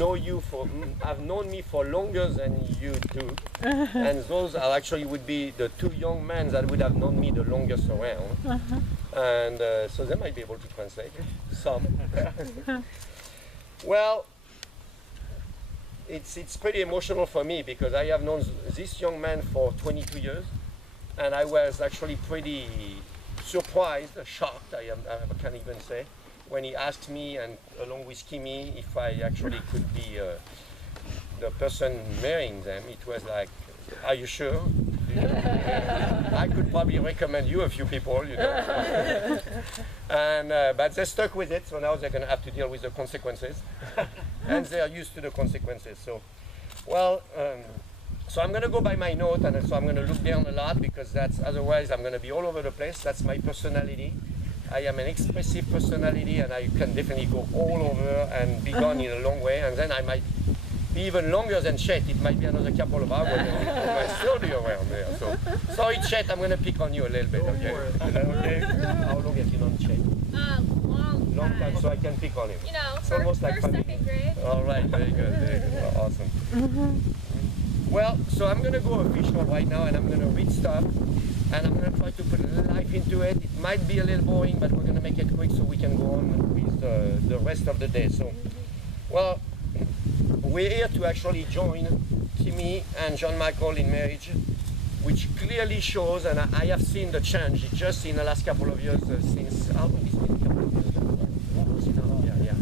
have known me for longer than you do, and those are actually would be the two young men that would have known me the longest around, and so they might be able to translate some. Well, it's pretty emotional for me because I have known this young man for 22 years, and I was actually pretty surprised, shocked, I can't even say, when he asked me, and along with Kimmy, if I actually could be the person marrying them. It was like, are you sure? I could probably recommend you a few people, you know. And but they stuck with it, so now they're going to have to deal with the consequences, and they are used to the consequences. So, well, so I'm going to go by my note, and so I'm going to look down a lot because otherwise I'm going to be all over the place. That's my personality. I am an expressive personality, and I can definitely go all over and be gone in a long way, and then I might be even longer than Chet. It might be another couple of hours, and I might still be around there. So, sorry, Chet, I'm going to pick on you a little bit, okay? Is that okay? How long have you known Chet? Long time, so I can pick on him. You know, it's almost like first, second grade. All right, very good, very good. Well, awesome. Well, so I'm going to go official right now, and I'm going to read stuff. And I'm going to try to put a little life into it. It might be a little boring, but we're going to make it quick so we can go on with the rest of the day. So, well, we're here to actually join Kimmy and John Michael in marriage, which clearly shows, and I have seen the change just in the last couple of years since, how long has it been? A couple of years now? Yeah.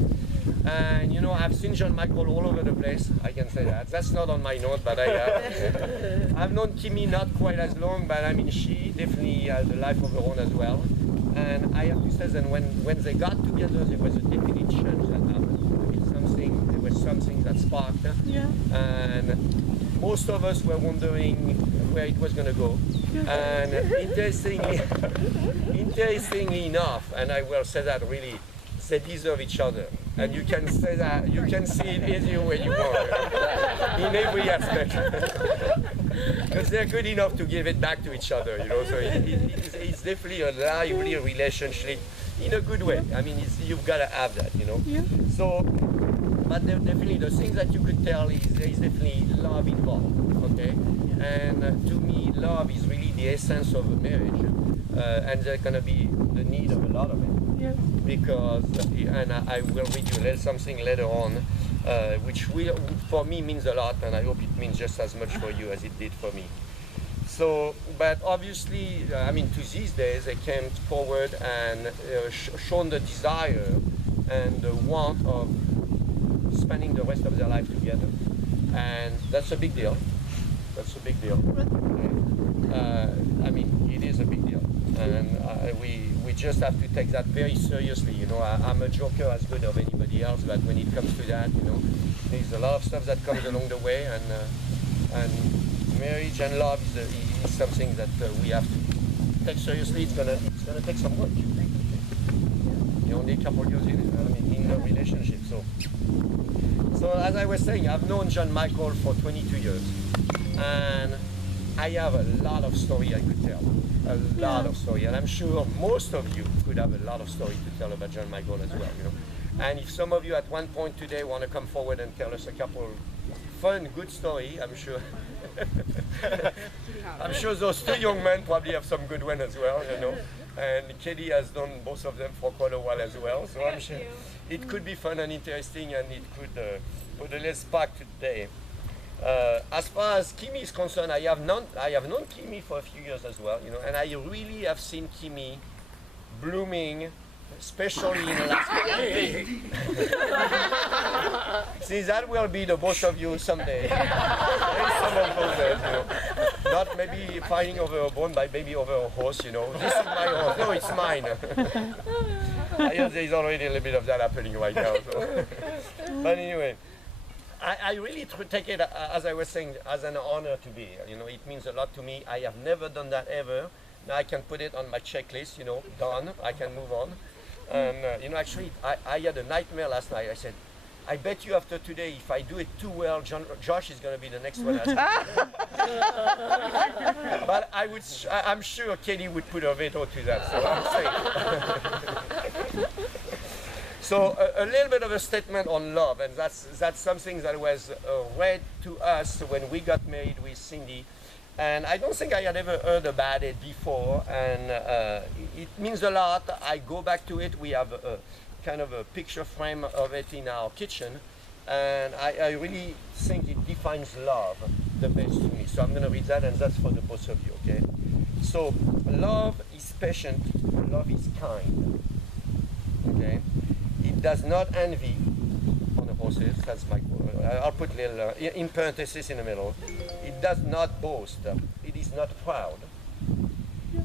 And you know, I've seen John Michael all over the place, I can say that. That's not on my note, but I have. I've known Kimmy not quite as long, but I mean, she definitely has a life of her own as well. And I have to say that when they got together, there was a definite change that happened. I mean, there was something that sparked. Yeah. And most of us were wondering where it was going to go. And interestingly enough, and I will say that really, they deserve each other. And you can say that, you can see it easier when you want, in every aspect. Because they're good enough to give it back to each other, you know. So it's definitely a lively relationship in a good way. I mean, you've got to have that, you know. Yeah. So, but definitely the things that you could tell is there is definitely love involved, okay? And to me, love is really the essence of a marriage. And there's going to be the need of a lot of it. Yeah. Because, and I will read you a little something later on, which for me means a lot, and I hope it means just as much for you as it did for me. So, but obviously, I mean, to these days, they came forward and shown the desire and the want of spending the rest of their life together. And that's a big deal. That's a big deal. I mean, it is a big deal. And we just have to take that very seriously. You know, I'm a joker as good as anybody else, but when it comes to that, you know, there's a lot of stuff that comes along the way, and marriage and love is something that we have to take seriously. It's gonna take some work. You're only a couple years in a relationship, so as I was saying, I've known John Michael for 22 years, and I have a lot of story I could tell. A lot of story, and I'm sure most of you could have a lot of story to tell about John Michael as well, you know. And if some of you at one point today want to come forward and tell us a couple fun, good story, I'm sure. I'm sure those two young men probably have some good ones as well, you know. And Kelly has done both of them for quite a while as well, so I'm sure it could be fun and interesting, and it could put a little spark today. As far as Kimmy is concerned, I have known Kimmy for a few years as well, you know, and I really have seen Kimmy blooming, especially in the last couple of years. See, that will be the both of you someday. Some of those days, you know. Not maybe fighting over a bone, but maybe over a horse, you know. This is my horse. No, it's mine. I hear there's already a little bit of that happening right now. So. But anyway. I really take it, as I was saying, as an honor to be here. You know, it means a lot to me. I have never done that ever. Now I can put it on my checklist, you know, done. I can move on. And, you know, actually, I had a nightmare last night. I said, I bet you after today, if I do it too well, Josh is going to be the next one. But I'm sure Kelly would put a veto to that, so I'm safe. So a little bit of a statement on love, and that's something that was read to us when we got married with Cindy. And I don't think I had ever heard about it before, and it means a lot. I go back to it. We have a kind of a picture frame of it in our kitchen, and I really think it defines love the best to me. So I'm going to read that, and that's for the both of you, okay? So love is patient, love is kind, okay? It does not envy on the horses, that's my quote. I'll put little in parentheses in the middle. It does not boast, it is not proud,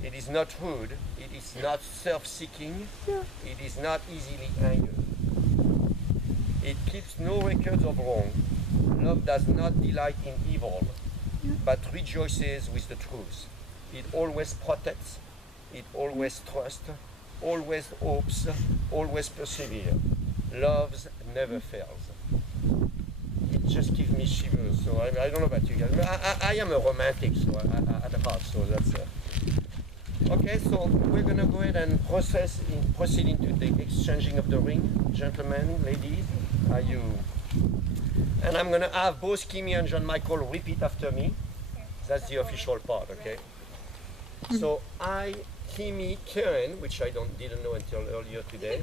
it is not rude, it is not self-seeking, it is not easily angered. It keeps no records of wrong. Love does not delight in evil, but rejoices with the truth. It always protects, it always trusts, always hopes, always perseveres. Love never fails. It just gives me shivers. So I don't know about you guys. I am a romantic, so at the heart. So that's okay. So we're gonna go ahead and proceed into the exchanging of the ring, gentlemen, ladies. Are you? And I'm gonna have both Kimmy and John Michael repeat after me. That's the official part, okay? So I, Kimmy, Karen, which I didn't know until earlier today,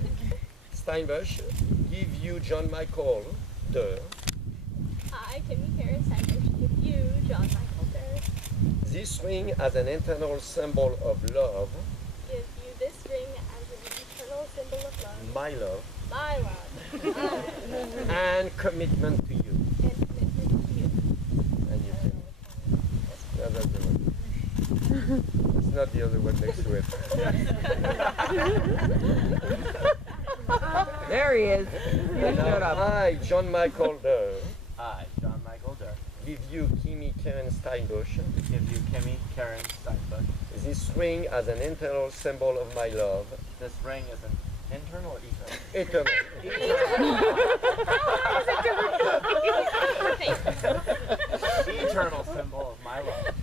Steinbuck, give you John Michael Durr. I, Kimmy, Karen, Steinbuck, give you John Michael Durr. This ring as an eternal symbol of love. Give you this ring as an eternal symbol of love. My love. My love. And commitment to you. And commitment to you. And you can. Yeah, that's the one. It's not the other one next to it. There he is. He And showed now up. I, John Michael Durr, I, John Michael Durr, give you Kimmy Karen Steinbuck give you Kimmy Karen Steinbuck. this ring as an eternal symbol of my love. This ring is an internal or Eternal. eternal symbol of my love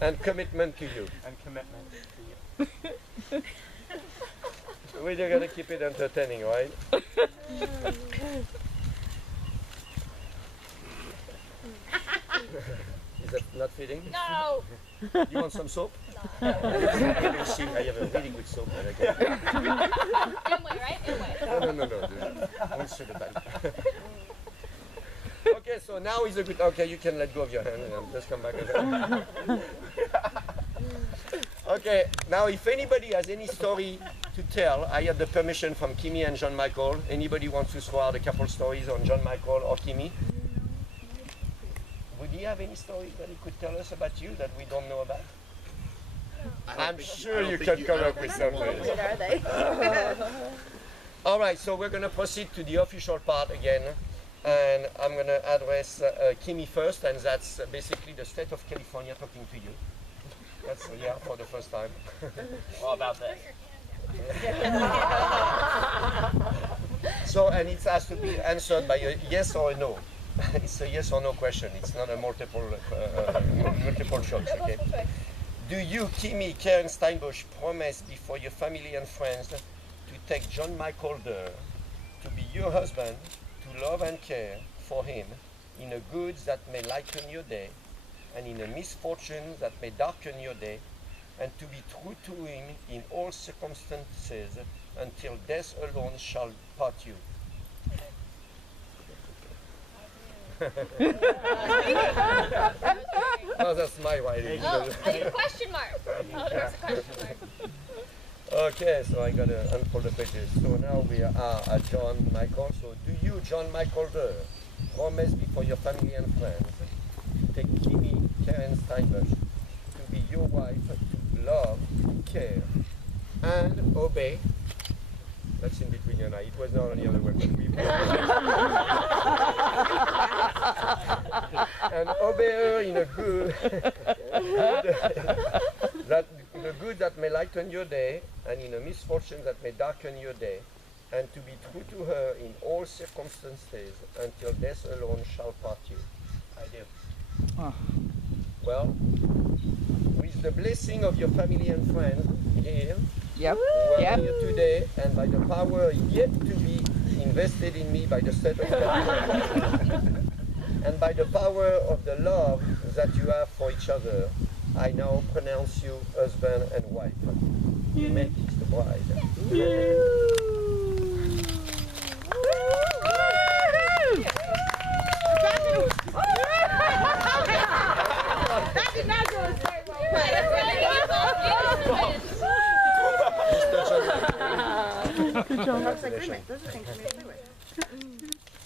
And commitment to you. and commitment to you. We're going to keep it entertaining, right? Is that not fitting? No! You want some soap? I have a really good soap that I can. Inway, right? Inway. No, dude. One straight back. Okay, so now is a good. Okay, you can let go of your hand and just come back. Okay, now if anybody has any story to tell, I have the permission from Kimmy and John Michael. Anybody wants to throw out a couple stories on John Michael or Kimmy? Would he have any stories that he could tell us about you that we don't know about? I'm sure you can come up with something. What are they? All right, so we're going to proceed to the official part again. And I'm going to address Kimmy first, and that's basically the state of California talking to you. That's, yeah, for the first time. All about this. So, and it has to be answered by a yes or a no. It's a yes or no question. It's not a multiple choice, okay? Do you, Kimmy Karen Steinbuck, promise before your family and friends to take John Michael Durr to be your husband, to love and care for him in a good that may lighten your day, and in a misfortune that may darken your day, and to be true to him in all circumstances until death alone shall part you? Oh, that's my writing. Oh, I need a question mark. Oh, there's a question mark. Okay, so I gotta unfold the pages. So now we are at John Michael. So do you, John Michael Durr, promise before your family and friends to take Kimmy Karen Steinbuck to be your wife, to love, care, and obey? That's in between you and I. It was not on the other one, but we and obey her in a good that the good that may lighten your day, and in a misfortune that may darken your day, and to be true to her in all circumstances until death alone shall part you. I do. Oh. Well, with the blessing of your family and friends here, Yep. who are Yep. here today, and by the power yet to be vested in me by the set of and by the power of the love that you have for each other, I now pronounce you husband and wife. You may kiss the bride. That did not go as very well. Mr. John. Good job. That's agreement. Those are things to be agreed with.